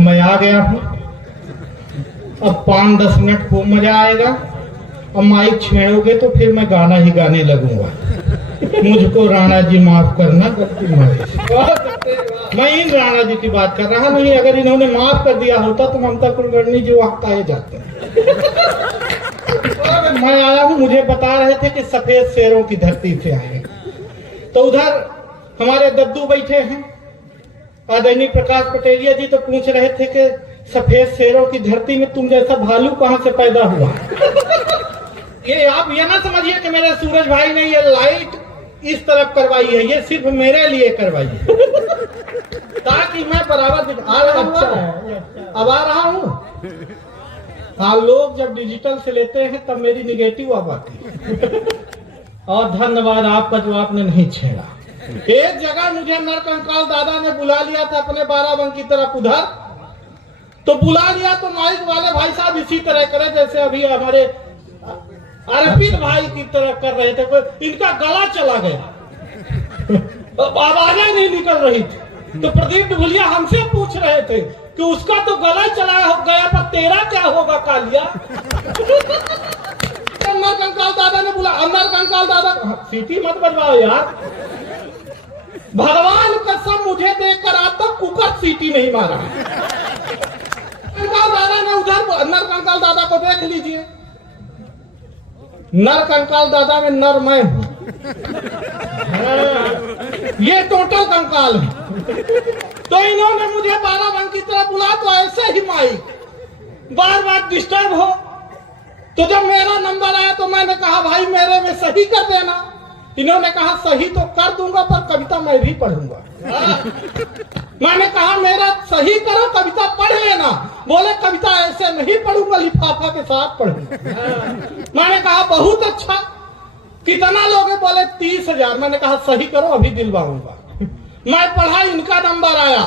मैं आ गया हूँ। अब 5-10 मिनट खूब मजा आएगा। अब माइक छेड़ोगे तो फिर मैं गाना ही गाने लगूंगा। मुझको राणा जी माफ करना, गलती मैं इन राणा जी की बात कर रहा नहीं। अगर इन्होंने माफ कर दिया होता तो ममता कुलकर्णी जी वहां आए जाते। मैं आया हूँ, मुझे बता रहे थे कि सफेद शेरों की धरती से आए। तो उधर हमारे दद्दू बैठे हैं, आदरणीय प्रकाश पटेलिया जी, तो पूछ रहे थे कि सफेद शेरों की धरती में तुम जैसा भालू कहां से पैदा हुआ। ये आप ये ना समझिए कि मेरे सूरज भाई ने ये लाइट इस तरफ करवाई है, ये सिर्फ मेरे लिए करवाई है ताकि मैं बराबर आ रहा हूँ। अब आ रहा हूँ। हाँ, लोग जब डिजिटल से लेते हैं तब मेरी निगेटिव आ पाती है। और धन्यवाद आपका जो आपने नहीं छेड़ा। एक जगह मुझे नरकंकाल दादा ने बुला लिया था अपने बाराबंकी की तरफ उधर, तो बुला लिया तो माइक वाले भाई साहब इसी तरह करे जैसे अभी हमारे अर्पित भाई की तरह कर रहे थे। इनका गला चला गया, आवाजें नहीं निकल रही थी। तो प्रदीप ढुलिया हमसे पूछ रहे थे कि उसका तो गला चला गया, पर तेरा क्या होगा कालिया। नरकंकाल दादा ने बोला, नरकंकाल दादा सीटी मत बजवाओ यार, भगवान कसम मुझे देखकर आज तक कुकर सीटी नहीं मारा। कंकाल दादा ने उधर नरकंकाल दादा को देख लीजिए। नरकंकाल दादा में नर मैं हूं, ये टोटल कंकाल है। तो इन्होंने मुझे बाराबंकी की तरफ बुला, तो ऐसे ही माइक बार बार डिस्टर्ब हो। तो जब मेरा नंबर आया तो मैंने कहा भाई मेरे में सही कर देना। इन्होंने कहा सही तो कर दूंगा पर कविता मैं भी पढ़ूंगा। मैंने कहा मेरा सही करो, कविता पढ़ लेना। बोले कविता ऐसे नहीं पढ़ूंगा, लिफाफा के साथ पढ़ूंगा। मैंने कहा बहुत अच्छा, कितना लोगे? बोले 30,000। मैंने कहा सही करो, अभी दिलवाऊंगा। मैं पढ़ा, इनका नंबर आया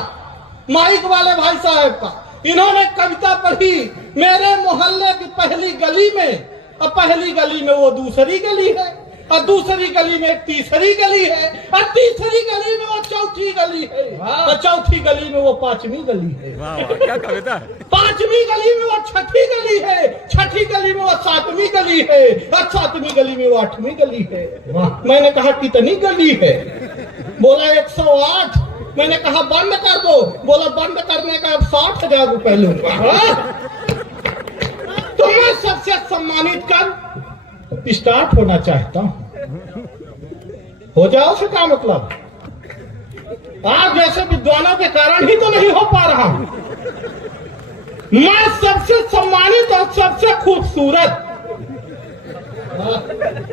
माइक वाले भाई साहब का। इन्होंने कविता पढ़ी मेरे मोहल्ले की पहली गली में, और पहली गली में वो दूसरी गली है, और दूसरी गली में एक तीसरी गली है, और तीसरी गली में वो चौथी गली है, और चौथी गली में वो पांचवी गली है। क्या कविता? पांचवी गली में वो छठी गली है, छठी गली में वो सातवीं गली है, और सातवीं गली में वो आठवीं गली है। मैंने कहा कितनी गली है? बोला 108। मैंने कहा बंद कर दो। बोला बंद करने का 60,000 रुपए लूंगा। तो मैं सबसे सम्मानित कर स्टार्ट होना चाहता हूं। हो जाओ से क्या मतलब? आप जैसे विद्वानों के कारण ही तो नहीं हो पा रहा हूं। मैं सबसे सम्मानित और सबसे खूबसूरत,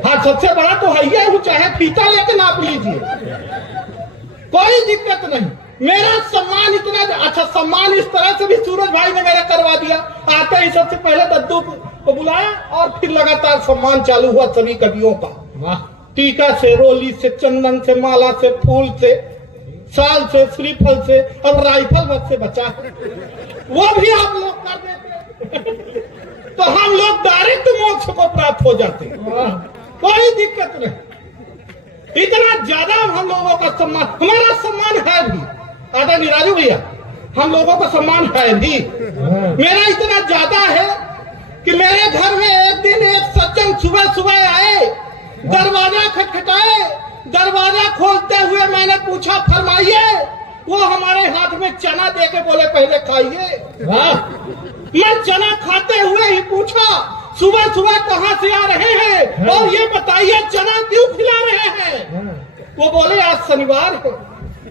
हाँ सबसे बड़ा तो है ही हूं, चाहे फीता लेके नाप लीजिए, कोई दिक्कत नहीं। मेरा सम्मान इतना अच्छा, सम्मान इस तरह से भी सूरज भाई ने मेरा करवा दिया। आते ही सबसे पहले दद्दू को बुलाया और फिर लगातार सम्मान चालू हुआ सभी कवियों का। टीका से, रोली से, चंदन से, माला से, फूल से, साल से, श्रीफल से, अब राइफल बस से बचा है, वो भी आप लोग कर देते तो हम लोग डायरेक्ट मोक्ष को प्राप्त हो जाते। कोई दिक्कत नहीं। इतना ज्यादा हम लोगों का सम्मान, हमारा सम्मान है भी। आदरणीय राजू भैया, हम लोगों का सम्मान है भी। मेरा इतना ज्यादा है कि मेरे घर में एक दिन एक सज्जन सुबह सुबह आए, दरवाजा खटखटाए, दरवाजा खोलते हुए मैंने पूछा फरमाइए। वो हमारे हाथ में चना देके बोले पहले खाइए। मैं चना खाते हुए ही पूछा सुबह सुबह कहां से आ रहे हैं और ये बताइए चना क्यों खिला रहे हैं? वो बोले आज शनिवार हो।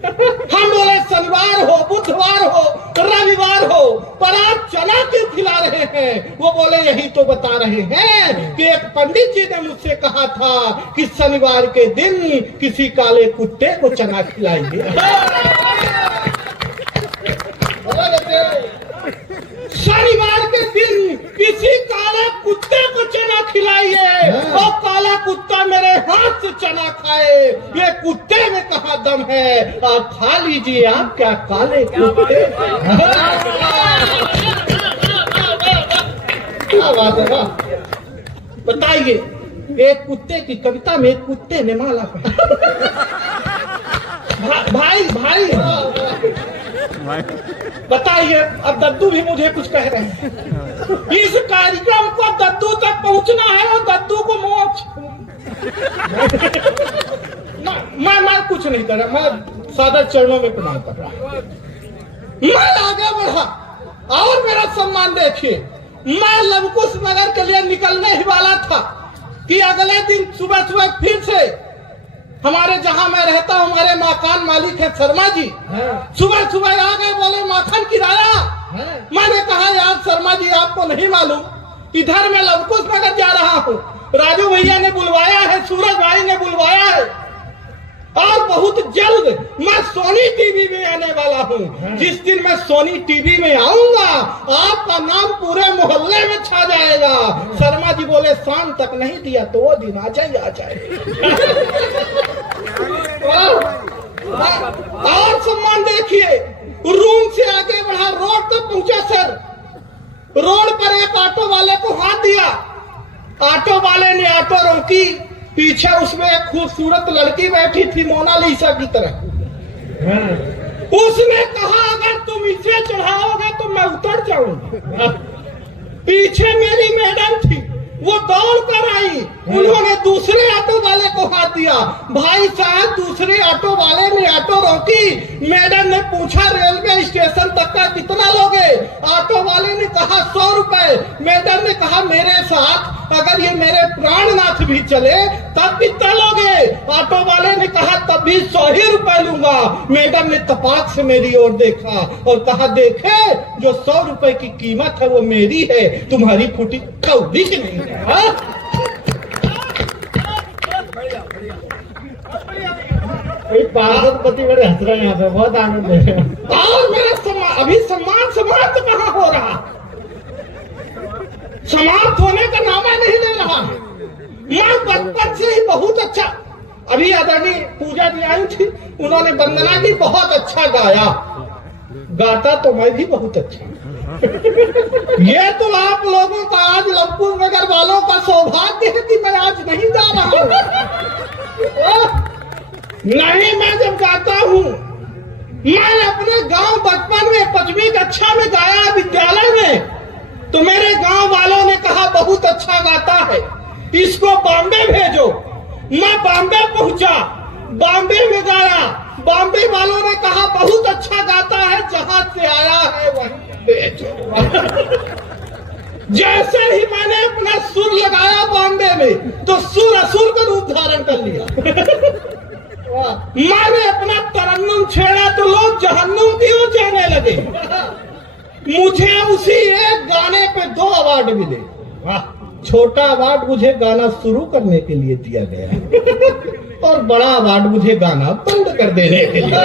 हम बोले शनिवार हो, बुधवार हो, रविवार हो, पर आप चना क्यों खिला रहे हैं? वो बोले यही तो बता रहे हैं कि एक पंडित जी ने मुझसे कहा था कि शनिवार के दिन किसी काले कुत्ते को चना खिलाइए। शनिवार के दिन किसी काले कुत्ते को चना खिलाइए और काला कुत्ता मेरे हाथ से चना खाए। ये कुत्ते में कहा दम है? आप खा लीजिए, आप क्या काले कुत्ते। क्या बात है? बताइए, एक कुत्ते की कविता में एक कुत्ते ने माला भाई भाई बताइए, अब दद्दू भी मुझे कुछ कह रहे हैं। इस कार्यक्रम को दद्दू तक पहुंचना है और दद्दू को मोक्ष। मैं कुछ नहीं कर रहा, मैं सादर चरणों में प्रणाम कर रहा। मैं आगे बढ़ा और मेरा सम्मान देखिए, मैं लवकुश नगर के लिए निकलने ही वाला था कि अगले दिन सुबह सुबह फिर से हमारे जहां मैं रहता हूं, हमारे मकान मालिक है शर्मा जी, सुबह सुबह आ गए, बोले माखन किराया। मैंने कहा यार शर्मा जी आपको नहीं मालूम, इधर मैं लवकुश नगर जा रहा हूं, राजू भैया ने बुलवाया है, सूरज भाई ने बुलवाया है और बहुत जल्द मैं सोनी टीवी में आने वाला हूँ। जिस दिन मैं सोनी टीवी में आऊंगा आपका नाम पूरे मोहल्ले में छा जाएगा। शर्मा जी बोले शाम तक नहीं दिया तो वो दिन आ जाए। और सम्मान देखिए, रूम से आगे बढ़ा, रोड तक पहुंचा सर, रोड पर एक ऑटो वाले को हाथ दिया, ऑटो वाले ने ऑटो रोकी, पीछे उसमें एक खूबसूरत लड़की बैठी थी मोनालिसा की तरह। उसने कहा अगर तुम इसे चढ़ाओगे तो मैं उतर जाऊंगा। पीछे मेरी मैडम थी, वो दौड़ कर आई, उन्होंने दूसरे ऑटो वाले को हाथ दिया। भाई साहब दूसरे ऑटो वाले ने ऑटो रोकी, मैडम ने पूछा रेलवे स्टेशन तक का कितना लोगे? ऑटो वाले ने कहा 100 रुपए। मैडम ने कहा मेरे साथ अगर ये मेरे प्राणनाथ भी चले तब कितना लोगे? ऑटो वाले ने कहा तब भी 100 ही रुपए लूंगा। मैडम ने तपाक से मेरी ओर देखा और कहा देखे जो 100 रुपए की कीमत है वो मेरी है, तुम्हारी फूटी कौड़ी की नहीं है। पार्वती बड़े हंस रहे हैं यहाँ पे, बहुत आनंद है। और मेरा अभी सम्मान समाप्त कहाँ हो रहा, समाप्त होने का नाम नहीं ले रहा। मैं बचपन से ही बहुत अच्छा, अभी आदरणीय पूजा जी आई थी, उन्होंने वंदना की बहुत अच्छा गाया, गाता तो मैं भी बहुत अच्छा। ये तो आप लोगों का आज लवकुश नगर वालों का सौभाग्य है कि मैं आज नहीं जा रहा हूँ। नहीं, मैं जब गाता हूँ, मैं अपने गांव बचपन में 5वीं कक्षा में गाया विद्यालय में, तो मेरे गांव वालों ने कहा बहुत अच्छा गाता है, इसको बॉम्बे भेजो। मैं बॉम्बे पहुंचा, बॉम्बे में गाया, बॉम्बे वालों ने कहा बहुत अच्छा गाता है, जहां से आया है वहीं भेजो। जैसे ही मैंने अपना सुर लगाया बॉम्बे में, तो सुर असुर का रूप धारण कर लिया। मैंने अपना तरन्नुम छेड़ा तो लोग जहन्नुम की ओर जाने लगे। मुझे उसी एक गाने पे 2 अवार्ड मिले। छोटा अवार्ड मुझे गाना शुरू करने के लिए दिया गया और बड़ा अवार्ड मुझे गाना बंद कर देने के लिए।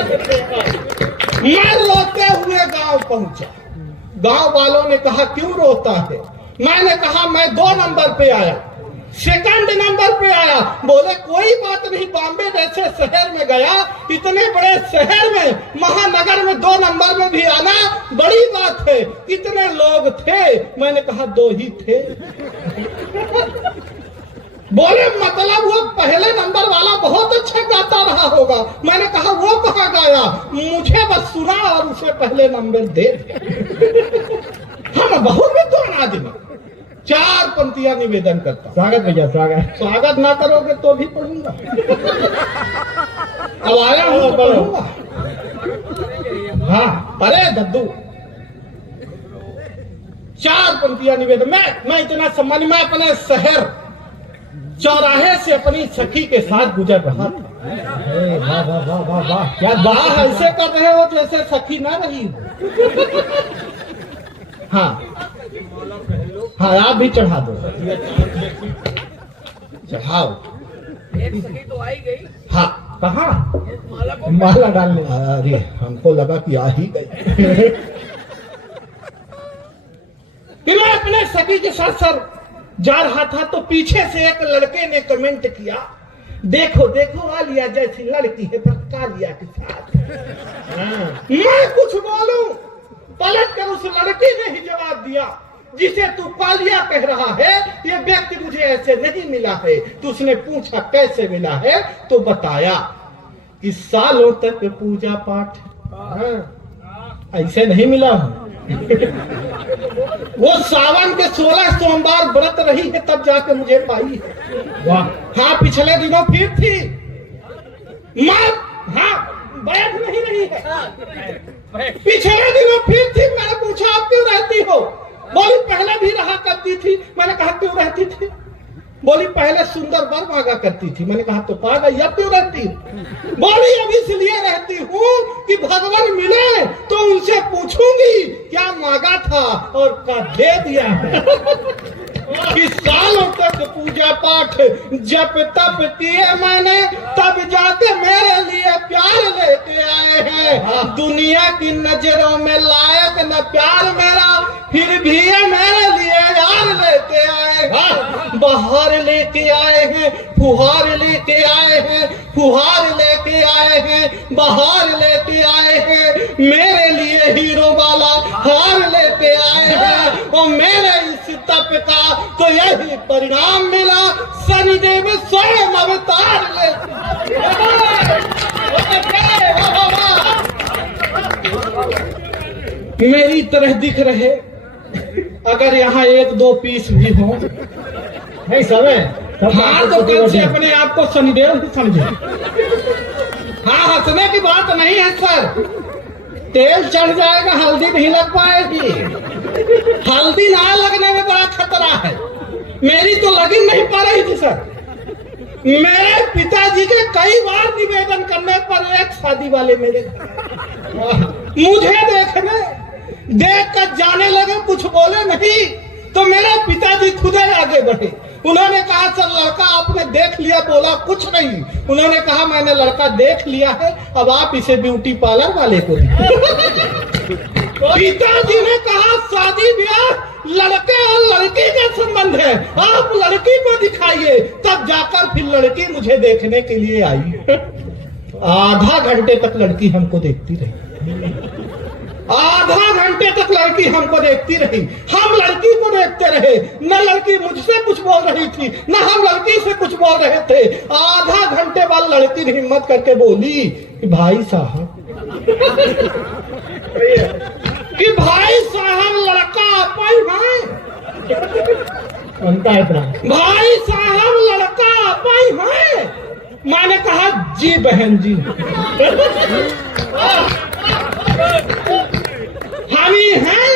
मैं रोते हुए गांव पहुंचा, गांव वालों ने कहा क्यों रोता है? मैंने कहा मैं 2 नंबर पे आया, सेकंड नंबर पे आया। बोले कोई बात नहीं, बॉम्बे जैसे शहर में गया, इतने बड़े शहर में, महानगर में 2 नंबर में भी आना बड़ी बात है। कितने लोग थे? मैंने कहा 2 ही थे। बोले मतलब वो पहले नंबर वाला बहुत अच्छा गाता रहा होगा। मैंने कहा वो कहाँ गाया? मुझे बस सुना और उसे पहले नंबर दे दिया। हम बहुत विद्वान आदमी। 4 पंक्तियां निवेदन करता। स्वागत भैया, स्वागत। स्वागत ना करोगे तो भी पढ़ूंगा। अब आया हूं तो पढ़ूंगा। हाँ, अरे दद्दू 4 पंक्तियां निवेदन। मैं इतना सम्मानित, मैं अपने शहर चौराहे से अपनी सखी के साथ गुजर रहा था। वाह वाह वाह वाह वाह, क्या बात ऐसे कर रहे हो जैसे सखी ना रही हो। हाँ हाँ, आप भी चढ़ा दो, चढ़ाओ। तो आई गई। हाँ, कहाँ? माला डालने। अरे हमको लगा कि आ ही गई। कि मैं अपने सखी के साथ सर जा रहा था तो पीछे से एक लड़के ने कमेंट किया, देखो देखो आलिया जैसी लड़की है पर कालिया के साथ। मैं कुछ बोलूं, पलट कर उस लड़की ने ही जवाब दिया, जिसे तू कालिया कह रहा है ये व्यक्ति मुझे ऐसे नहीं मिला है। तो उसने पूछा कैसे मिला है, तो बताया कि सालों तक पूजा पाठ। ऐसे नहीं मिला हूँ। वो सावन के 16 सोमवार व्रत रही है तब जाके मुझे पाई है। वाह हाँ पिछले दिनों फिर थी माँ। हाँ बैठ नहीं रही है। पिछले दिनों फिर थी। मैंने पूछा आप क्यों रहती हो? बोली पहले भी रहा करती थी। मैंने कहा क्यों रहती थी? बोली पहले सुंदर वर मांगा करती थी। मैंने कहा तो पा गई, अब क्यों रहती? बोली अब इसलिए रहती हूँ कि भगवान मिले तो उनसे पूछूंगी क्या मांगा था और क्या दे दिया है। कि सालों तक पूजा पाठ जप तप किए मैंने, तब जाके मेरे लिए प्यार लेके आए हैं। दुनिया की नजरों में लायक न प्यार मेरा, फिर भी ये मेरे लिए यार लेके आए हैं। बहार लेके आए हैं, फुहार लेके आए हैं, फुहार लेके आए हैं, बहार लेके आए हैं। मेरे लिए हीरो वाला हार लेके आए हैं। और मेरे इस तप का तो यही परिणाम मिला, शनिदेव स्वयं अवतार ले। मेरी तरह दिख रहे अगर यहाँ 1-2 पीस भी हो। नहीं समय हाँ तो कल से अपने आप को शनिदेव ही समझे। हाँ हंसने की बात नहीं है सर। तेल चढ़ जाएगा, हल्दी नहीं लग पाएगी। हल्दी ना लगने में बड़ा खतरा है। मेरी तो लगी नहीं पा रही थी सर। मेरे पिताजी के कई बार निवेदन करने पर एक शादी वाले मेरे मुझे देख कर जाने लगे, कुछ बोले नहीं। तो मेरे पिताजी खुद ही आगे बढ़े। उन्होंने कहा सर लड़का आपने देख लिया? बोला कुछ नहीं। उन्होंने कहा मैंने लड़का देख लिया है, अब आप इसे ब्यूटी पार्लर वाले को पिताजी ने कहा शादी ब्याह लड़के और लड़की का संबंध है, आप लड़की को दिखाइए। तब जाकर फिर लड़की मुझे देखने के लिए आई। आधा घंटे तक लड़की हमको देखती रही। आधा घंटे तक लड़की हमको देखती रही। हम लड़की को देखते रहे। न लड़की मुझसे कुछ बोल रही थी, न हम लड़की से कुछ बोल रहे थे। आधा घंटे बाद लड़की ने हिम्मत करके बोली कि भाई साहब लड़का अपन है। बनता है इतना। भाई साहब लड़का अपन है। मैंने कहा जी बहन जी हम ही हैं।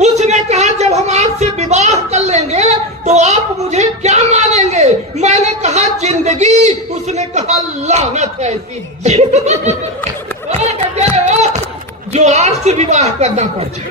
उसने कहा जब हम आपसे विवाह कर लेंगे तो आप मुझे क्या मानेंगे? मैंने कहा जिंदगी। उसने कहा लानत है ऐसी जिंदगी जो आज से विवाह करना पड़ जाए।